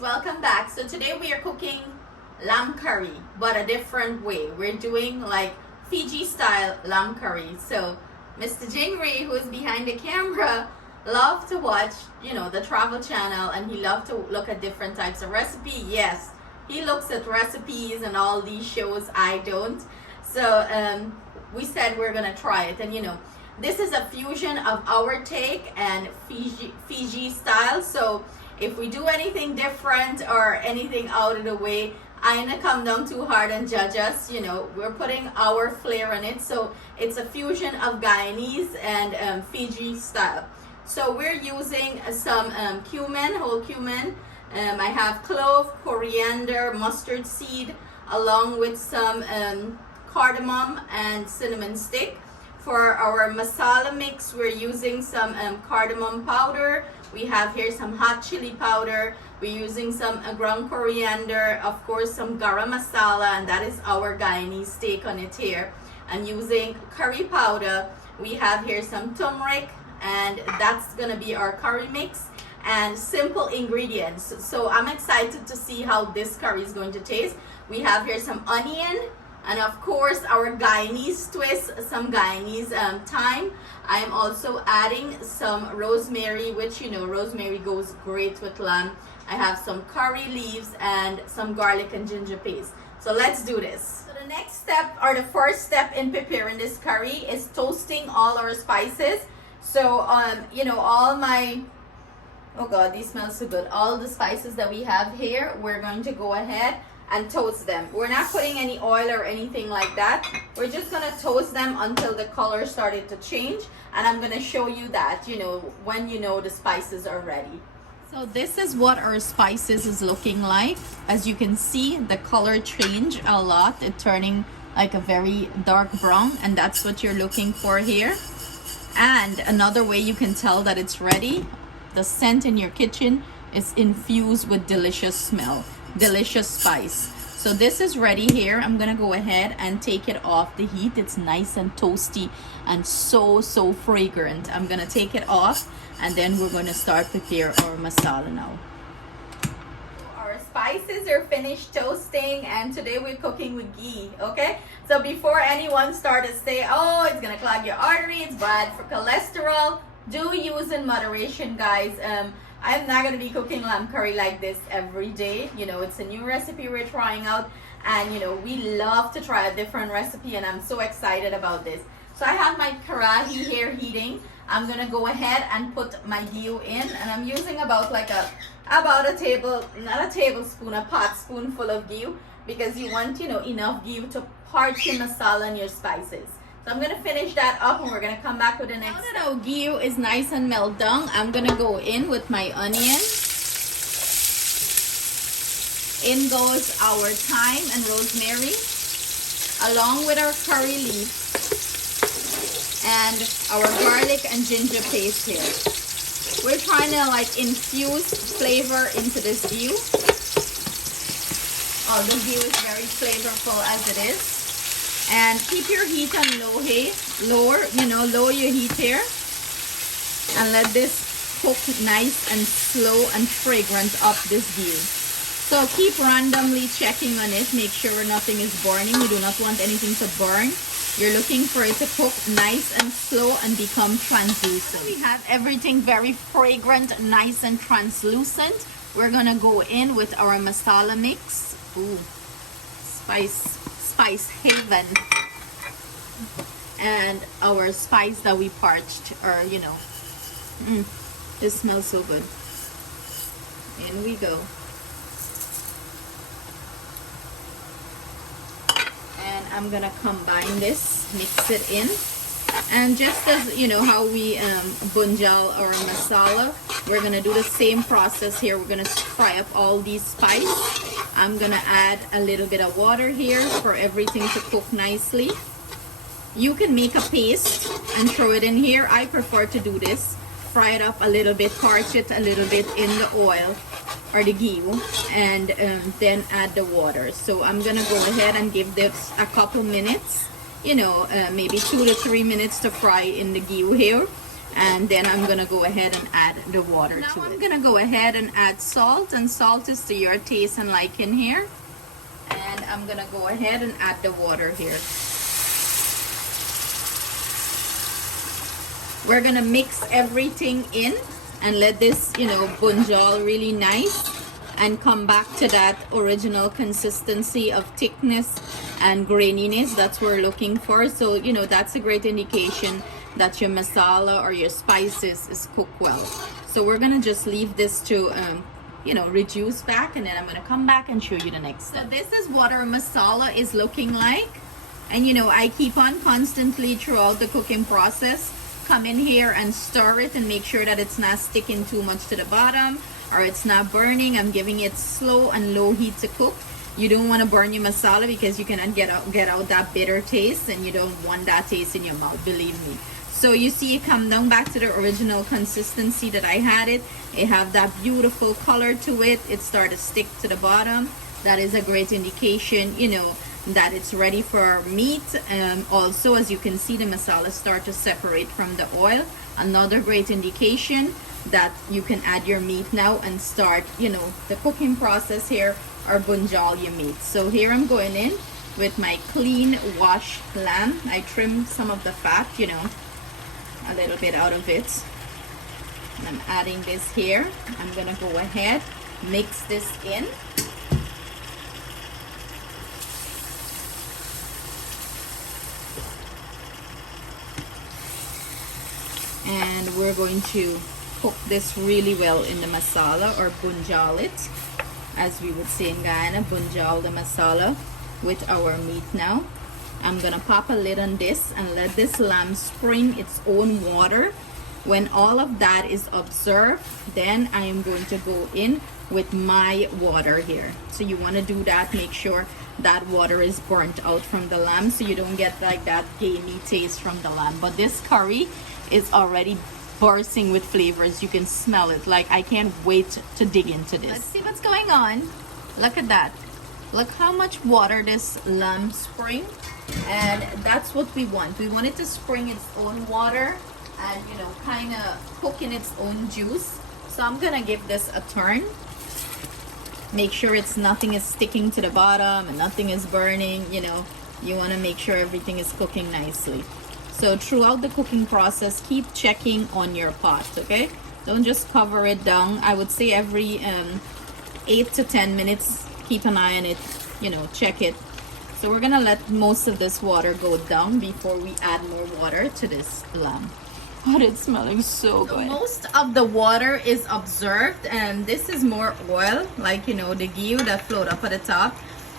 welcome back. So today we are cooking lamb curry, but a different way. We're doing like Fiji style lamb curry. So Mr. Jingri, who is behind the camera, loved to watch, the travel channel, and he loved to look at different types of recipe. Yes, he looks at recipes and all these shows. I don't. So we said we're gonna try it, and this is a fusion of our take and Fiji style. So if we do anything different or anything out of the way, I ain't gonna come down too hard and judge us. We're putting our flair in it. So it's a fusion of Guyanese and Fiji style. So we're using some cumin, whole cumin. I have clove, coriander, mustard seed, along with some cardamom and cinnamon stick. For our masala mix, we're using some cardamom powder. We have here some hot chili powder. We're using some ground coriander, of course some garam masala, and that is our Guyanese take on it here. And using curry powder, we have here some turmeric, and that's gonna be our curry mix. And simple ingredients. So I'm excited to see how this curry is going to taste. We have here some onion, and of course our Guyanese twist, some Guyanese thyme. I am also adding some rosemary, which rosemary goes great with lamb. I have some curry leaves and some garlic and ginger paste. So let's do this. So the next step, or the first step in preparing this curry, is toasting all our spices. So all my, oh god, these smell so good. All the spices that we have here, we're going to go ahead and toast them. We're not putting any oil or anything like that. We're just gonna toast them until the color started to change, and I'm gonna show you that when the spices are ready. So this is what our spices is looking like. As you can see, the color changed a lot. It's turning like a very dark brown, and that's what you're looking for here. And another way you can tell that it's ready, the scent in your kitchen is infused with delicious smell, delicious spice. So this is ready here. I'm gonna go ahead and take it off the heat. It's nice and toasty and so fragrant. I'm gonna take it off, and then we're gonna start prepare our masala now. Our spices are finished toasting, and today we're cooking with ghee. Okay, so before anyone starts to say, oh, it's gonna clog your artery, it's bad for cholesterol, do use in moderation, guys. I'm not going to be cooking lamb curry like this every day. It's a new recipe we're trying out, and we love to try a different recipe, and I'm so excited about this. So I have my karahi here heating. I'm going to go ahead and put my ghee in, and I'm using about a tablespoon, a pot spoonful of ghee, because you want enough ghee to parch your masala and your spices. So I'm going to finish that up, and we're going to come back with the next. Now that our ghee is nice and melt down, I'm going to go in with my onion. In goes our thyme and rosemary, along with our curry leaf and our garlic and ginger paste here. We're trying to infuse flavor into this ghee. Oh, the ghee is very flavorful as it is. And keep your heat on lower your heat here, and let this cook nice and slow and fragrant up this ghee. So keep randomly checking on it, make sure nothing is burning. You do not want anything to burn. You're looking for it to cook nice and slow and become translucent. We have everything very fragrant, nice and translucent. We're gonna go in with our masala mix. Ooh, spice haven, and our spice that we parched, or this smells so good. In we go. And I'm gonna combine this, mix it in, and just as how we bunjal our masala, we're gonna do the same process here. We're gonna fry up all these spices. I'm gonna add a little bit of water here for everything to cook nicely. You can make a paste and throw it in here. I prefer to do this. Fry it up a little bit, parch it a little bit in the oil or the ghee, and then add the water. So I'm gonna go ahead and give this a couple minutes, maybe 2 to 3 minutes to fry in the ghee here. And then I'm gonna go ahead and add the water to it. Now I'm gonna go ahead and add salt, and salt is to your taste and liking here. And I'm gonna go ahead and add the water here. We're gonna mix everything in and let this, bunjol really nice and come back to that original consistency of thickness and graininess that's what we're looking for. So, that's a great indication that your masala or your spices is cooked well. So we're gonna just leave this to reduce back, and then I'm gonna come back and show you the next step. So this is what our masala is looking like. And I keep on constantly throughout the cooking process come in here and stir it and make sure that it's not sticking too much to the bottom or it's not burning. I'm giving it slow and low heat to cook. You don't want to burn your masala because you cannot get out that bitter taste, and you don't want that taste in your mouth, believe me. So you see it come down back to the original consistency that I had it. It have that beautiful color to it. It started to stick to the bottom. That is a great indication, that it's ready for meat. Also, as you can see, the masala start to separate from the oil. Another great indication that you can add your meat now and start, the cooking process here, or bunjal your meat. So here I'm going in with my clean washed lamb. I trimmed some of the fat, a little bit out of it. And I'm adding this here. I'm gonna go ahead, mix this in. And we're going to cook this really well in the masala, or bunjal it, as we would say in Guyana, bunjal the masala with our meat now. I'm gonna pop a lid on this and let this lamb spring its own water. When all of that is observed, then I am going to go in with my water here. So you want to do that, make sure that water is burnt out from the lamb so you don't get like that gamey taste from the lamb. But this curry is already bursting with flavors. You can smell it. Like, I can't wait to dig into this. Let's see what's going on. Look at that. Look how much water this lamb spring, and that's what we want. We want it to spring its own water and kind of cook in its own juice. So I'm gonna give this a turn. Make sure nothing is sticking to the bottom and nothing is burning. You want to make sure everything is cooking nicely. So throughout the cooking process, keep checking on your pot, okay? Don't just cover it down. I would say every 8 to 10 minutes, keep an eye on it, check it. So we're gonna let most of this water go down before we add more water to this lamb. But it's smelling so good. Most of the water is observed, and this is more oil, like the ghee that float up at the top.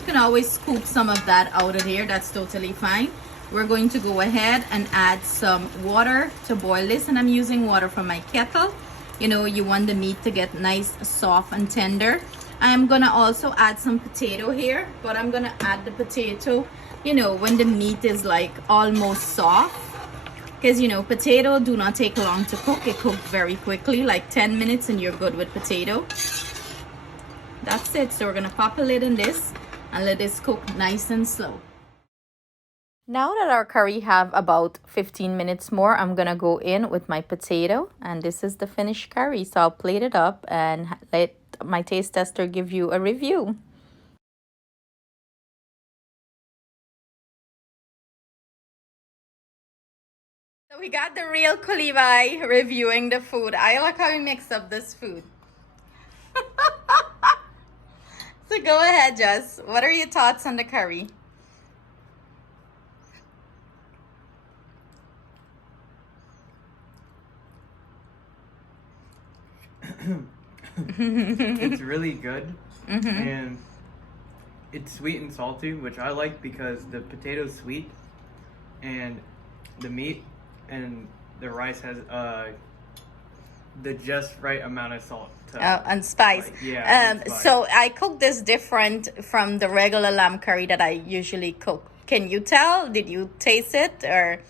You can always scoop some of that out of here. That's totally fine. We're going to go ahead and add some water to boil this, and I'm using water from my kettle. You want the meat to get nice, soft, and tender. I am gonna also add some potato here, but I'm gonna add the potato, when the meat is like almost soft. Because potato do not take long to cook. It cooks very quickly, like 10 minutes, and you're good with potato. That's it. So we're gonna pop a lid on this and let this cook nice and slow. Now that our curry have about 15 minutes more, I'm gonna go in with my potato, and this is the finished curry. So I'll plate it up and let my taste tester give you a review. So we got the real Kulibai reviewing the food. I like how we mix up this food. So go ahead, Jess. What are your thoughts on the curry? It's really good, and it's sweet and salty, which I like because the potato's sweet and the meat and the rice has the just right amount of salt and spice. Spice. So I cook this different from the regular lamb curry that I usually cook. Can you tell? Did you taste it, or?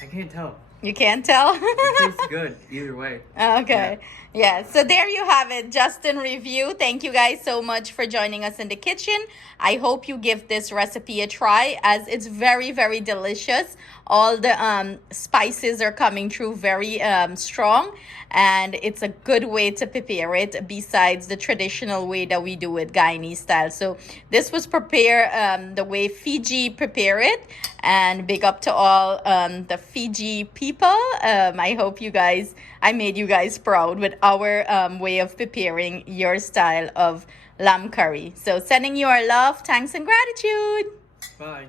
I can't tell. You can't tell? It tastes good either way. Okay. Yeah. So there you have it. Just in review. Thank you guys so much for joining us in the kitchen. I hope you give this recipe a try as it's very, very delicious. All the spices are coming through very strong, and it's a good way to prepare it besides the traditional way that we do it, Guyanese style. So this was prepared the way Fiji prepare it, and big up to all the Fiji people. I hope I made you guys proud with our way of preparing your style of lamb curry. So sending you our love, thanks, and gratitude. Bye.